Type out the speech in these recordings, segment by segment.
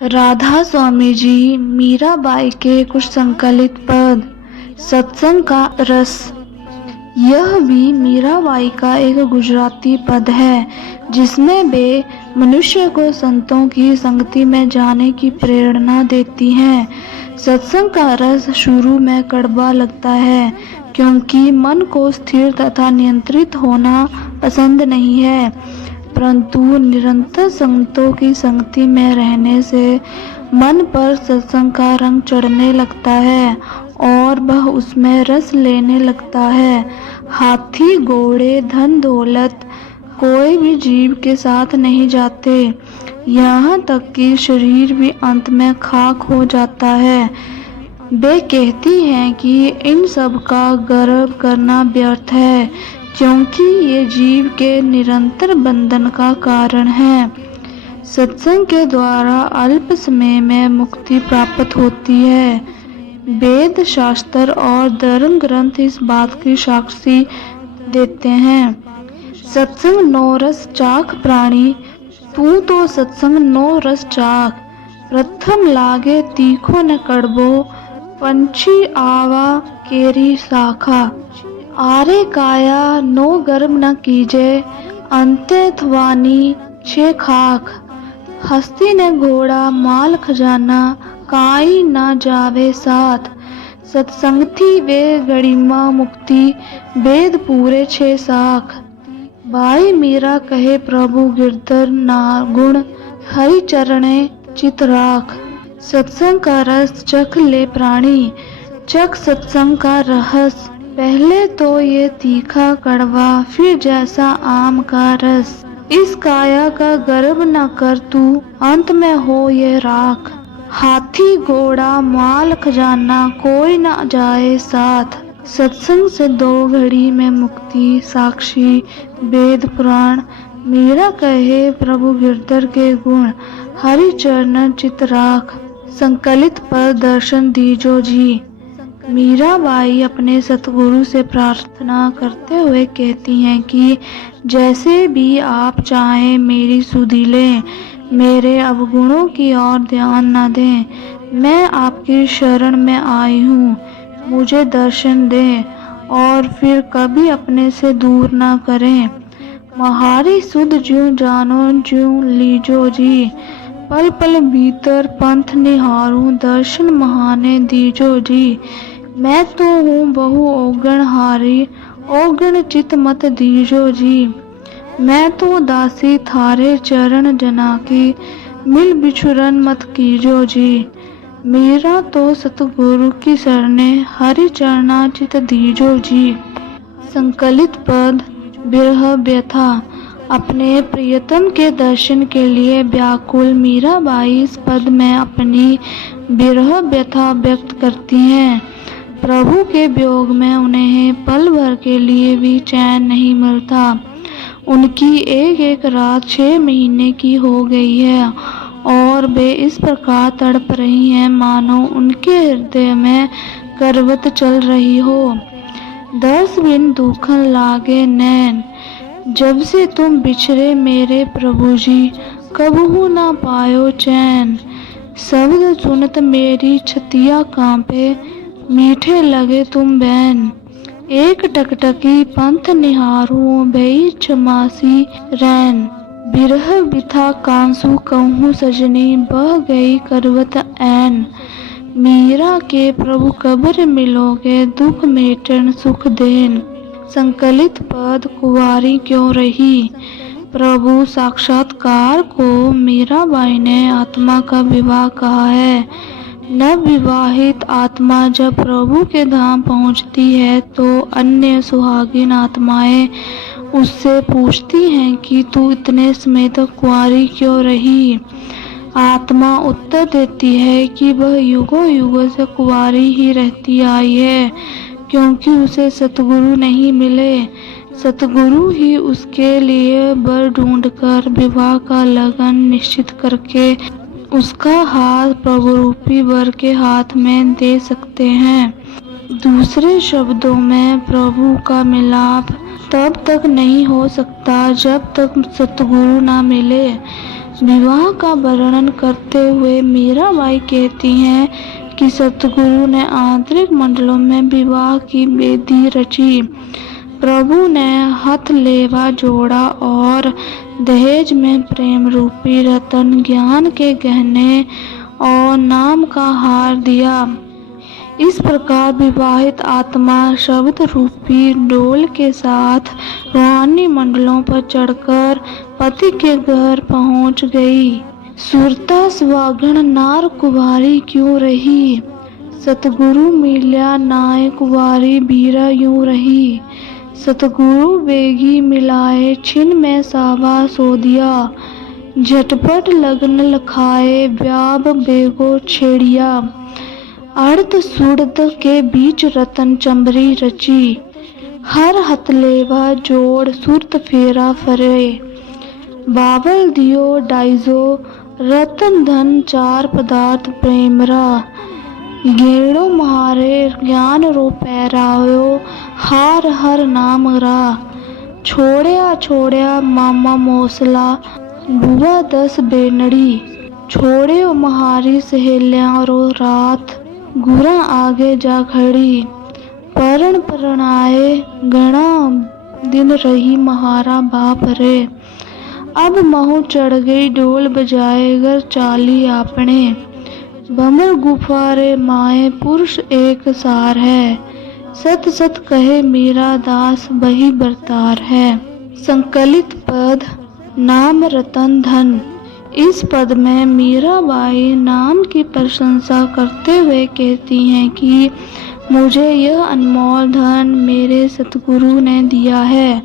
राधा स्वामी जी मीराबाई के कुछ संकलित पद। सत्संग का रस। यह भी मीराबाई का एक गुजराती पद है जिसमें वे मनुष्य को संतों की संगति में जाने की प्रेरणा देती हैं। सत्संग का रस शुरू में कड़वा लगता है क्योंकि मन को स्थिर तथा नियंत्रित होना पसंद नहीं है, परंतु निरंतर संतों की संगति में रहने से मन पर सत्संग का रंग चढ़ने लगता है और वह उसमें रस लेने लगता है। हाथी, घोड़े, धन दौलत कोई भी जीव के साथ नहीं जाते, यहाँ तक कि शरीर भी अंत में खाक हो जाता है। वे कहती हैं कि इन सब का गर्व करना व्यर्थ है क्योंकि ये जीव के निरंतर बंधन का कारण है। सत्संग के द्वारा अल्प समय में मुक्ति प्राप्त होती है। वेद, शास्त्र और धर्म ग्रंथ इस बात की साक्षी देते हैं। सत्संग नो रस चाख प्राणी, तू तो सत्संग नो रस चाख। प्रथम लागे तीखो न कड़बो, पंछी आवा केरी शाखा। आरे काया नो गर्म न कीजे, अंते थवानी छे खाक। हस्ती ने घोड़ा माल खजाना, काई न जावे साथ। सत्संगथी वे गड़िमा मुक्ति, वेद पूरे छे साख। भाई मीरा कहे प्रभु गिरधर नागुण, हरि चरणे चित राख। सत्संग का रस चख ले प्राणी, चख सत्संग का रहस। पहले तो ये तीखा कड़वा, फिर जैसा आम का रस। इस काया का गर्व न कर तू, अंत में हो ये राख। हाथी, घोड़ा, माल खजाना कोई न जाए साथ। सत्संग से 2 घड़ी में मुक्ति, साक्षी वेद पुराण। मीरा कहे प्रभु गिरधर के गुण, हरि चरण चित राख। संकलित पद दर्शन दीजो जी। मीराबाई अपने सतगुरु से प्रार्थना करते हुए कहती हैं कि जैसे भी आप चाहें मेरी सुधि लें, मेरे अवगुणों की ओर ध्यान न दें। मैं आपकी शरण में आई हूँ, मुझे दर्शन दें और फिर कभी अपने से दूर न करें। महारी सुध ज्यों जानो ज्यों लीजो जी, पल पल भीतर पंथ निहारूं, दर्शन महाने दीजो जी। मैं तो हूँ बहु औगण हारी, औगण चित मत दीजो जी। मैं तो दासी थारे चरण जना की, मिल बिछुरन मत कीजो जी। मेरा तो सतगुरु की शरणे, हरि चरणा चित दीजो जी। संकलित पद विरह व्यथा। अपने प्रियतम के दर्शन के लिए व्याकुल मीराबाई इस पद में अपनी विरह व्यथा व्यक्त करती हैं। प्रभु के वियोग में उन्हें पल भर के लिए भी चैन नहीं मिलता। उनकी एक एक रात 6 महीने की हो गई है और वे इस प्रकार तड़प रही हैं मानो उनके हृदय में करवत चल रही हो। दर्श बिन दुखन लागे नैन, जब से तुम बिछड़े मेरे प्रभु जी, कबहू ना पायो चैन। शब्द सुनत मेरी छतिया कांपे, मीठे लगे तुम बैन। एक टकटकी पंथ निहारूं, भई छमासी रैन। बिरह बिथा कांसू कहूँ सजनी, बह गई करवत ऐन। मीरा के प्रभु कब्र मिलोगे, दुख मेटन सुख देन। संकलित पद कुंवारी क्यों रही। प्रभु साक्षात्कार को मीराबाई ने आत्मा का विवाह कहा है। नवविवाहित आत्मा जब प्रभु के धाम पहुंचती है तो अन्य सुहागिन आत्माएं उससे पूछती हैं कि तू इतने समय तक कुंवारी क्यों रही। आत्मा उत्तर देती है कि वह युगों युगों से कुंवारी ही रहती आई है क्योंकि उसे सतगुरु नहीं मिले। सतगुरु ही उसके लिए वर ढूंढकर विवाह का लगन निश्चित करके उसका हाथ प्रभु रूपी वर के हाथ में दे सकते हैं। दूसरे शब्दों में प्रभु का मिलाप तब तक नहीं हो सकता जब तक सतगुरु ना मिले। विवाह का वर्णन करते हुए मीराबाई कहती हैं कि सतगुरु ने आंतरिक मंडलों में विवाह की विधि रची। प्रभु ने हथलेवा जोड़ा और दहेज में प्रेम रूपी रतन, ज्ञान के गहने और नाम का हार दिया। इस प्रकार विवाहित आत्मा शब्द रूपी डोल के साथ रूहानी मंडलों पर चढ़कर पति के घर पहुंच गई। सुरता स्वागण नार कुंवारी क्यों रही, सतगुरु मिल्या नाय कुंवारी बीरा यूं रही। सतगुरु बेगी मिलाए छिन में सावा सो दिया, झटपट लगन लखाए व्याब बेगो छेड़िया। अर्ध सुर्द के बीच रतन चंबरी रची, हर हथलेवा जोड़ सुरत फेरा फरे। बावल दियो डाइजो रतन धन चार पदार्थ प्रेमरा, गेड़ो महारे ज्ञान रो पैरायो हार हर नाम रा। छोड़या छोड़या मामा मोसला बुआ 10 बेनड़ी, छोड़े महारी सहेलियां रो रात गुरा आगे जा खड़ी। परण परणाए गणा दिन रही महारा बाप रे, अब महू चढ़ गई डोल बजाए घर चाली आपने। बमर गुफा रे माए पुरुष एक सार है, सत सत कहे मीरा दास बही बरतार है। संकलित पद नाम रतन धन। इस पद में मीराबाई नाम की प्रशंसा करते हुए कहती हैं कि मुझे यह अनमोल धन मेरे सतगुरु ने दिया है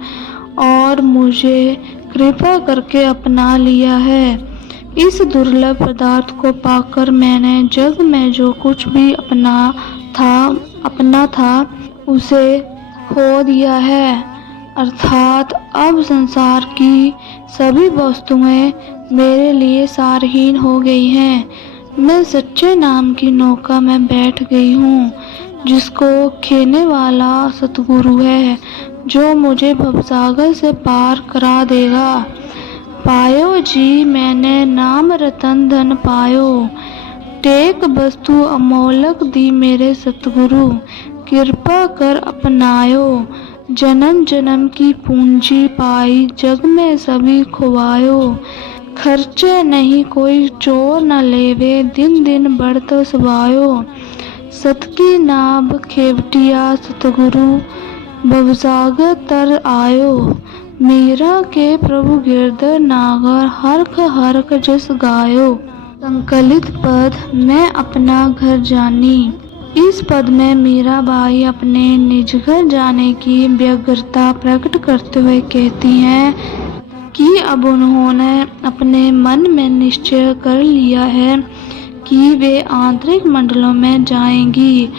और मुझे कृपा करके अपना लिया है। इस दुर्लभ पदार्थ को पाकर मैंने जग में जो कुछ भी अपना था उसे खो दिया है, अर्थात अब संसार की सभी वस्तुएं मेरे लिए सारहीन हो गई हैं। मैं सच्चे नाम की नौका में बैठ गई हूँ, जिसको खेने वाला सतगुरु है, जो मुझे भवसागर से पार करा देगा। पायो जी मैंने नाम रतन धन पायो, टेक वस्तु अमोलक दी मेरे सतगुरु, कृपा कर अपनायो। जन्म जन्म की पूंजी पाई जग में सभी खुवायो, खर्चे नहीं कोई चोर न लेवे दिन दिन बढ़त सुवायो। सत की नाभ खेवटिया सतगुरु भवसागर तर आयो, मीरा के प्रभु गिरधर नागर हरख हरख जस गायो। संकलित पद मैं अपना घर जानी। इस पद में मीराबाई अपने निज घर जाने की व्यग्रता प्रकट करते हुए कहती हैं कि अब उन्होंने अपने मन में निश्चय कर लिया है कि वे आंतरिक मंडलों में जाएंगी।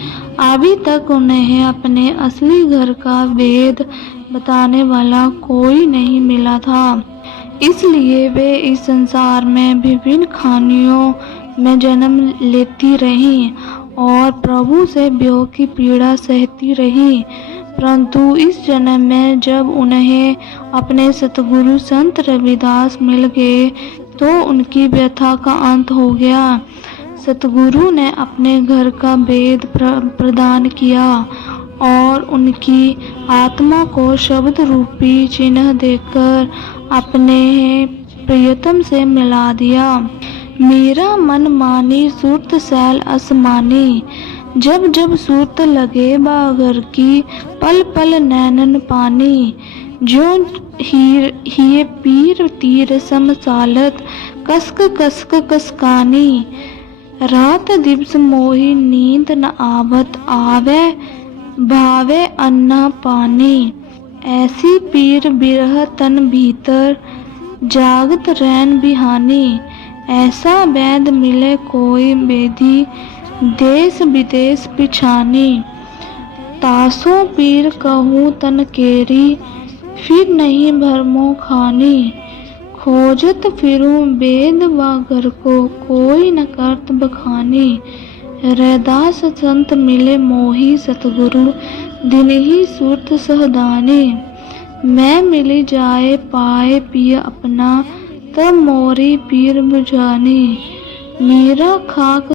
अभी तक उन्हें अपने असली घर का भेद बताने वाला कोई नहीं मिला था, इसलिए वे इस संसार में विभिन्न खानियों में जन्म लेती रहीं और प्रभु से वियोग की पीड़ा सहती रही। परंतु इस जन्म में जब उन्हें अपने सतगुरु संत रविदास मिल गए तो उनकी व्यथा का अंत हो गया। सतगुरु ने अपने घर का भेद प्रदान किया और उनकी आत्मा को शब्द रूपी चिन्ह देकर अपने प्रियतम से मिला दिया। मेरा मन मानी सूरत सैल असमानी, जब जब सूरत लगे बागर की पल पल नैनन पानी। जो हिये पीर तीर समसालत कसक कसक कसकानी, रात दिवस मोही नींद न आवत आवे भावे अन्ना पानी। ऐसी पीर बिरह तन भीतर जागत रैन बिहानी। ऐसा वैद मिले कोई बेदी देश विदेश पिछानी। तासों पीर कहूँ तन केरी फिर नहीं भरमो खानी। खोजत फिरूं वेद व घर को कोई न करत बखानी। रैदास संत मिले मोही सतगुरु दिन ही सूरत सहदानी। मैं मिली जाए पाए पिय अपना तब मोरी पीर बुझाने, मेरा खाक